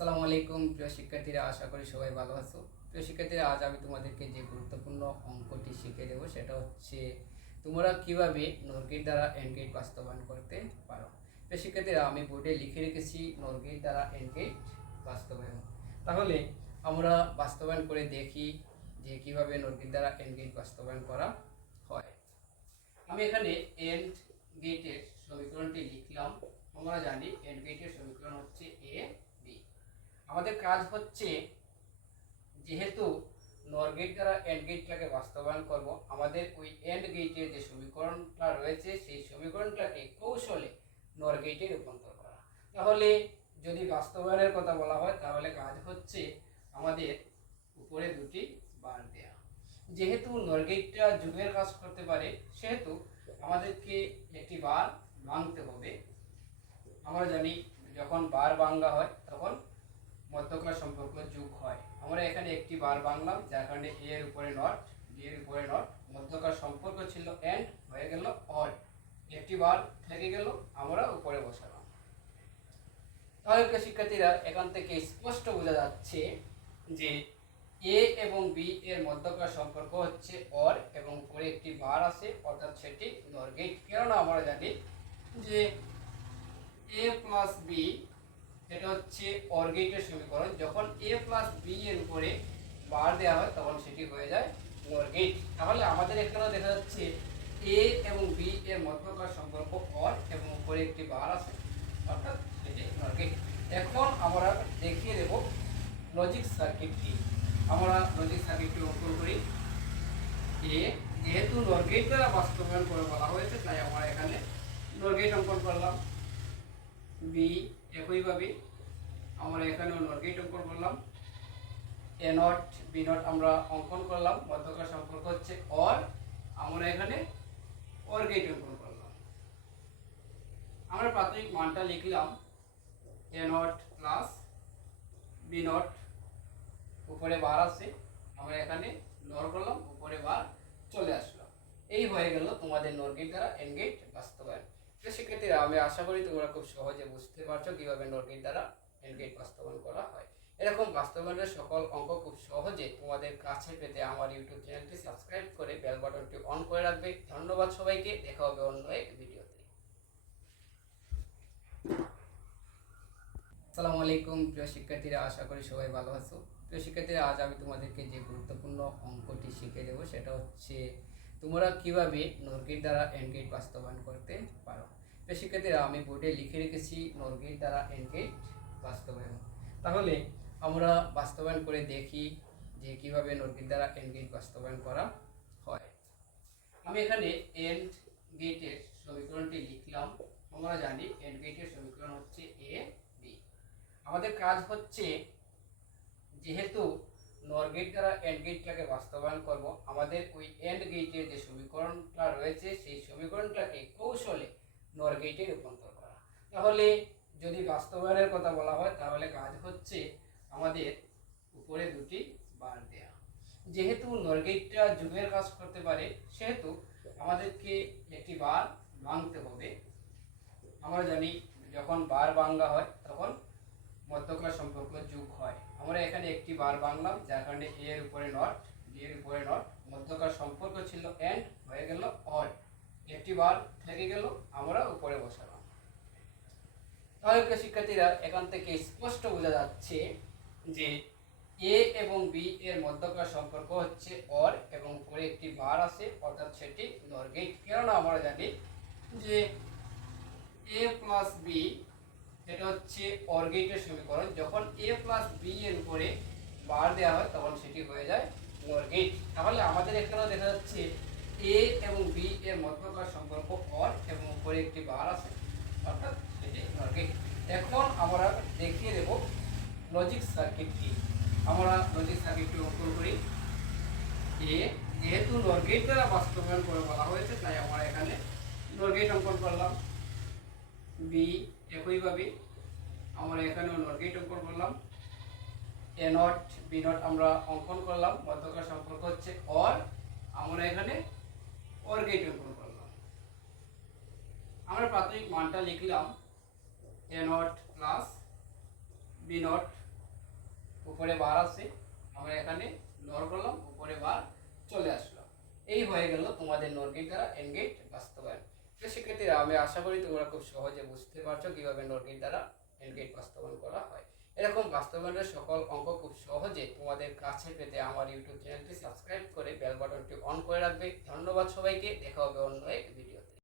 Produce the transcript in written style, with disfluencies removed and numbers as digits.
আসসালামু আলাইকুম প্রিয় শিক্ষার্থীরা, আশা করি সবাই ভালো আছো। প্রিয় শিক্ষার্থীরা, আজ আমি তোমাদেরকে যে গুরুত্বপূর্ণ অঙ্কটি শিখিয়ে দেবো সেটা হচ্ছে তোমরা কিভাবে নর গেট দ্বারা এন্ড গেট বাস্তবায়ন করতে পারো। প্রিয় শিক্ষার্থীরা, আমি বোর্ডে লিখে রেখেছি নর গেট দ্বারা এন্ড গেট বাস্তবায়ন। তাহলে আমরা বাস্তবায়ন করে দেখি যে কিভাবে নর গেট দ্বারা এন্ড গেট বাস্তবায়ন করা হয়। আমি এখানে এন্ড গেটের সমীকরণটি লিখলাম। আমরা জানি এন্ড গেটের সমীকরণ হচ্ছে এ বি। আমাদের কাজ হচ্ছে, যেহেতু নর গেট দ্বারা এন্ড গেটটাকে বাস্তবায়ন করব, আমাদের ওই এন্ড গেটের যে সমীকরণটা রয়েছে সেই সমীকরণটাকে কৌশলে নর গেটে রূপান্তর করা। তাহলে যদি বাস্তবায়নের কথা বলা হয় তাহলে কাজ হচ্ছে আমাদের উপরে দুটি বার দেয়া। যেহেতু নর গেটটা যুগের কাজ করতে পারে সেহেতু আমাদেরকে একটি বার ভাঙতে হবে। আমরা জানি যখন বার ভাঙা হয় তখন মধ্যকার সম্পর্ক যোগ হয়। আমরা এখানে একটি বার বাংলাম, যার কারণে এ এর উপরে নট, বি এর উপরে নট, মধ্যকার সম্পর্ক ছিল এন্ড, হয়ে গেল অড, একটি বার থেকে গেল, আমরা উপরে বসালাম। তাহলে শিক্ষার্থীরা, এখান থেকে স্পষ্ট বোঝা যাচ্ছে যে এ এবং বি এর মধ্যকার সম্পর্ক হচ্ছে অর, এবং উপরে একটি বার আছে, অর্থাৎ সেটি নর গেট। কেননা আমরা জানি যে এ প্লাস বি এটা হচ্ছে অর গেটের সমীকরণ। যখন এ প্লাস বি এর উপরে বার দেওয়া হয় তখন সেটি হয়ে যায় নর গেট। তাহলে আমাদের এখানেও দেখা যাচ্ছে এ এবং বি এর মধ্যকার সম্পর্ক অর, এবং উপরে একটি বার আছে, অর্থাৎ এটি নর গেট। এখন আমরা দেখিয়ে দেব লজিক সার্কিটটি। আমরা লজিক সার্কিটটি অঙ্কন করি। এ যেহেতু নর গেট দ্বারা বাস্তবায়ন করে বলা হয়েছে, তাই আমরা এখানে নর গেট অঙ্কন করলাম। বি একইভাবে আমরা এখানেও নর গেট অঙ্কন করলাম। এ নট বি নট আমরা অঙ্কন করলাম, মধ্যকার সম্পর্ক হচ্ছে অর, আমরা এখানে অর গেট অঙ্কন করলাম। আমরা প্রাথমিক মানটা লিখলাম এ নট প্লাস বি নট, উপরে বার আছে, আমরা এখানে নর করলাম, উপরে বার চলে আসলো। এই হয়ে গেল তোমাদের নর গেট দ্বারা এন্ড গেট বাস্তবায়ন। শিক্ষার্থীরা, আমি আশা করি তোমরা খুব সহজে বুঝতে পারছো কিভাবে নর গেট দ্বারা এন্ড গেট বাস্তবায়ন করা হয়। এরকম বাস্তবায়নের সকল অঙ্ক খুব সহজে তোমাদের কাছে পেতে আমার ইউটিউব চ্যানেলটি সাবস্ক্রাইব করে বেল বাটনটি অন করে রাখবে। ধন্যবাদ সবাইকে, দেখা হবে অন্য এক ভিডিওতে। আসসালামু আলাইকুম প্রিয় শিক্ষার্থীরা, আশা করি সবাই ভালো আছো। প্রিয় শিক্ষার্থীরা, আজ আমি তোমাদেরকে যে গুরুত্বপূর্ণ অঙ্কটি শিখিয়ে দেবো সেটা হচ্ছে তোমরা কিভাবে নর গেট দ্বারা এন্ড গেট বাস্তবায়ন করতে পারো। প্রিয় শিক্ষার্থীরা, আমি বোর্ডে লিখে রেখেছি নর গেট দ্বারা এন্ড গেট বাস্তবায়ন। তাহলে আমরা বাস্তবায়ন করে দেখি যে কিভাবে নর গেট দ্বারা এন্ড গেট বাস্তবায়ন করা হয়। আমি এখানে এন্ড গেটের সমীকরণটি লিখলাম। আমরা জানি এন্ড গেটের সমীকরণ হচ্ছে এ বি। আমাদের কাজ হচ্ছে, যেহেতু নর গেট দ্বারা এন্ড গেটটাকে বাস্তবায়ন করব, আমাদের ওই এন্ড গেটের যে সমীকরণটা রয়েছে সেই সমীকরণটাকে কৌশলে নর গেটে রূপান্তর করা। তাহলে যদি বাস্তবায়নের কথা বলা হয় তাহলে কাজ হচ্ছে আমাদের উপরে দুটি বার দেয়া। যেহেতু নর গেটটা যুগের কাজ করতে পারে সেহেতু আমাদেরকে একটি বার ভাঙতে হবে। আমরা জানি যখন বার ভাঙা হয় তখন মধ্যকার সম্পর্ক যোগ হয়। আমরা এখানে একটি বার ভাঙলাম, যার কারণে এ এর উপরে নট, বি এর উপরে নট, মধ্যকার সম্পর্ক ছিল এন্ড, হয়ে গেল অড, একটি বার থেকে গেল, আমরা উপরে বসালাম। তাহলে শিক্ষার্থীরা, এখান থেকে স্পষ্ট বোঝা যাচ্ছে যে এ এবং বি এর মধ্যকার সম্পর্ক হচ্ছে অর, এবং উপরে একটি বার আছে, অর্থাৎ সেটি নর গেট। কেননা আমরা জানি যে এ প্লাস বি এটা হচ্ছে অর গেটের সমীকরণ। যখন এ প্লাস বি এর উপরে বার দেওয়া হয় তখন সেটি হয়ে যায় নর গেট। তাহলে আমাদের এখানেও দেখা যাচ্ছে এ এবং বি এর মধ্যকার সম্পর্ক অর, এবং উপরে একটি বার আছে, অর্থাৎ সেটি নর গেট। এখন আমরা দেখিয়ে দেব লজিক সার্কিটটি। আমরা লজিক সার্কিটটি অঙ্কন করি। এ যেহেতু নর গেট দ্বারা বাস্তবায়ন করে বলা হয়েছে, তাই আমরা এখানে নর গেট অঙ্কন করলাম। বি একইভাবে আমরা এখানেও নর গেট অঙ্কন করলাম। এ নট বি নট আমরা অঙ্কন করলাম, মধ্যকার সম্পর্ক হচ্ছে অর, আমরা এখানে অর গেট অঙ্কন করলাম। আমরা প্রাথমিক মানটা লিখলাম এ নট প্লাস বি নট, উপরে বার আছে, আমরা এখানে নর করলাম, উপরে বার চলে আসলো। এই হয়ে গেল তোমাদের নর গেট দ্বারা এন্ড গেট বাস্তবায়ন। তো শিক্ষার্থীরা আমি আশা করি তোমরা খুব সহজে বুঝতে পারছো কিভাবে নর গেট দ্বারা এন্ড গেট বাস্তবায়ন করা হয়। এরকম বাস্তবায়নের সকল অঙ্ক খুব সহজে তোমাদের কাছে পেতে আমার ইউটিউব চ্যানেলটি সাবস্ক্রাইব করে বেল বাটনটি অন করে রাখবে। ধন্যবাদ সবাইকে, দেখা হবে অন্য এক ভিডিওতে।